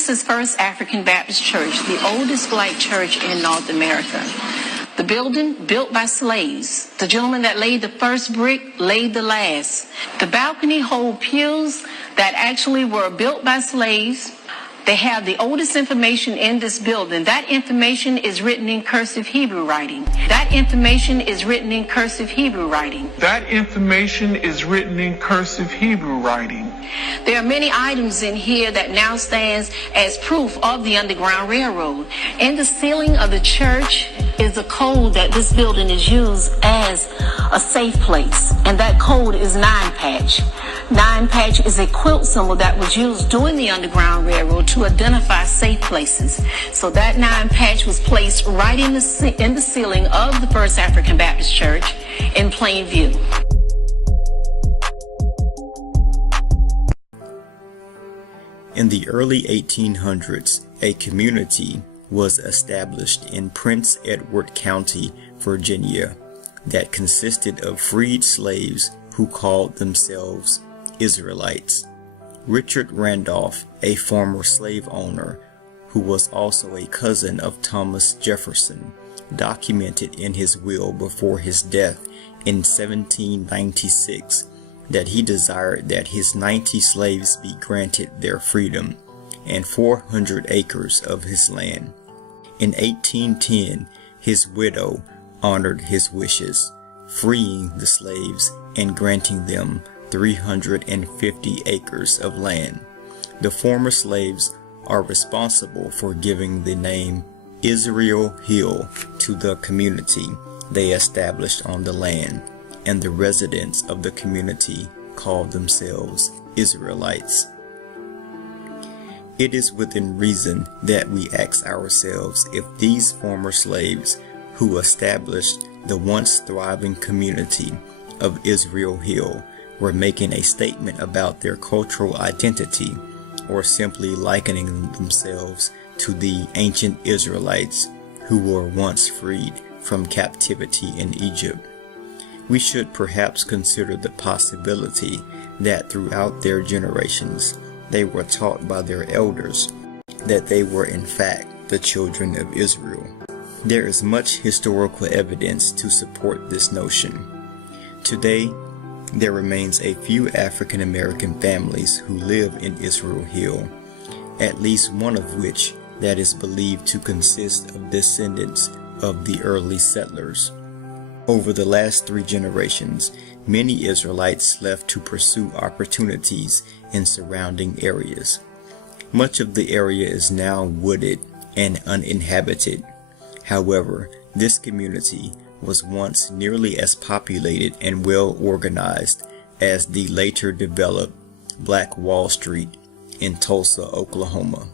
This is First African Baptist Church, the oldest black church in North America. The building, built by slaves. The gentleman that laid the first brick laid the last. The balcony hold pews that actually were built by slaves. They have the oldest information in this building. That information is written in cursive Hebrew writing. That information is written in cursive Hebrew writing. That information is written in cursive Hebrew writing. There are many items in here that now stands as proof of the Underground Railroad. In the ceiling of the church is a code that this building is used as a safe place, and that code is 9-patch. 9-patch is a quilt symbol that was used during the Underground Railroad to identify safe places. So that 9-patch was placed right in the ceiling of the First African Baptist Church in plain view. In the early 1800s, a community was established in Prince Edward County, Virginia, that consisted of freed slaves who called themselves Israelites. Richard Randolph, a former slave owner who was also a cousin of Thomas Jefferson, documented in his will before his death in 1796 that he desired that his 90 slaves be granted their freedom and 400 acres of his land. In 1810, his widow honored his wishes, freeing the slaves and granting them 350 acres of land. The former slaves are responsible for giving the name Israel Hill to the community they established on the land, and the residents of the community called themselves Israelites. It is within reason that we ask ourselves if these former slaves who established the once thriving community of Israel Hill were making a statement about their cultural identity, or simply likening themselves to the ancient Israelites who were once freed from captivity in Egypt. We should perhaps consider the possibility that throughout their generations they were taught by their elders that they were in fact the children of Israel. There is much historical evidence to support this notion. Today, there remains a few African American families who live in Israel Hill, at least one of which that is believed to consist of descendants of the early settlers. Over the last 3 generations, many Israelites left to pursue opportunities in surrounding areas. Much of the area is now wooded and uninhabited. However, this community was once nearly as populated and well organized as the later developed Black Wall Street in Tulsa, Oklahoma.